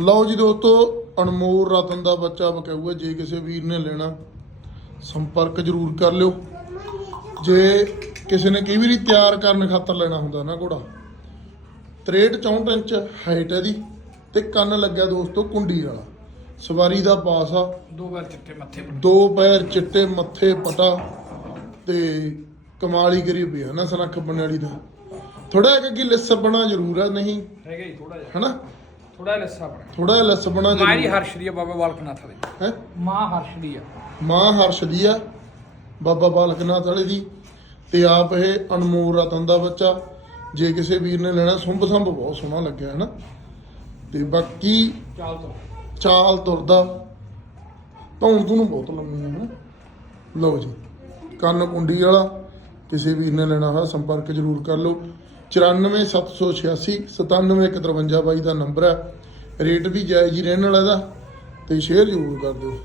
ਲਓ ਜੀ ਦੋਸਤੋ ਅਨਮੋਲ ਰਤਨ ਦਾ ਬੱਚਾ ਬਕਾਊਆ ਜੇ ਕਿਸੇ ਵੀਰ ਨੇ ਲੈਣਾ ਸੰਪਰਕ ਜ਼ਰੂਰ ਕਰ ਲਿਓ। ਜੇ ਕਿਸੇ ਨੇ ਕਈ ਵਾਰੀ ਤਿਆਰ ਕਰਨ ਖਾਤਰ ਲੈਣਾ ਹੁੰਦਾ ਨਾ ਘੋੜਾ 63 64 ਇੰਚ ਹਾਈਟ ਹੈ ਦੀ ਤੇ ਕੰਨ ਲੱਗਿਆ ਦੋਸਤੋ ਕੁੰਡੀ ਵਾਲਾ। ਸਵਾਰੀ ਦਾ ਪਾਸ ਆ। ਦੋ ਵਾਰ ਚਿੱਟੇ ਮੱਥੇ ਪਰ ਦੋ ਪੈਰ ਚਿੱਟੇ ਮੱਥੇ ਪਟਾ ਤੇ ਕਮਾਲੀ ਕਰੀ ਪਿਆ ਨਾ ਸਨੱਖ ਬਣਾਲੀ ਦਾ। ਥੋੜਾ ਇੱਕ ਕੀ ਲਿਸ ਬਣਾ ਜ਼ਰੂਰ ਆ ਨਹੀਂ। ਹੈਗਾ ਹੀ ਥੋੜਾ ਜਿਹਾ। ਹਨਾ? ਥੋੜਾ ਲੱਸਾ ਬਣਾ। ਥੋੜਾ ਜਿਹਾ ਲਿਸ ਬਣਾ ਮਾਰੀ ਜ਼ਰੂਰ। ਹਰਸ਼ ਦੀ ਆ ਬਾਬਾ ਬਾਲਕਨਾਥ ਦੀ ਹੈ? ਮਾਂ ਹਰਸ਼ ਦੀ ਆ। ਮਾਂ ਹਰਸ਼ ਦੀ ਆ ਬਾਬਾ ਬਾਲਕਨਾਥ ਵਾਲੇ ਦੀ। ਤੇ ਆਪ ਇਹ ਅਨਮੋਲ ਰਤਨ ਦਾ ਬੱਚਾ। ਜੇ ਕਿਸੇ ਵੀਰ ਨੇ ਲੈਣਾ ਸੁੰਭ ਸੰਭ ਬਹੁਤ ਸੋਹਣਾ ਲੱਗਿਆ ਹਨਾ? ਤੇ ਬਾਕੀ ਚਾਲ ਤੋਂ ਚਾਲ ਤੁਰਦਾ। ਧੌਣ ਤੋਂ ਨੂੰ ਬਹੁਤ ਲੰਮੀ ਹੈ ਹਨਾ? ਲਓ ਜੀ ਕੰਨ ਕੁੰਡੀ ਵਾਲਾ। ਕਿਸੇ ਵੀਰ ਨੇ ਲੈਣਾ ਹੋਇਆ ਸੰਪਰਕ ਜ਼ਰੂਰ ਕਰ ਲਓ। 94786 97153 ਬਾਈ ਦਾ ਨੰਬਰ ਹੈ। ਰੇਟ ਵੀ ਜਾਇਜ਼ ਹੀ ਰਹਿਣ ਵਾਲਾ ਦਾ ਤੇ ਸ਼ੇਅਰ ਜ਼ਰੂਰ ਕਰ ਦਿਓ।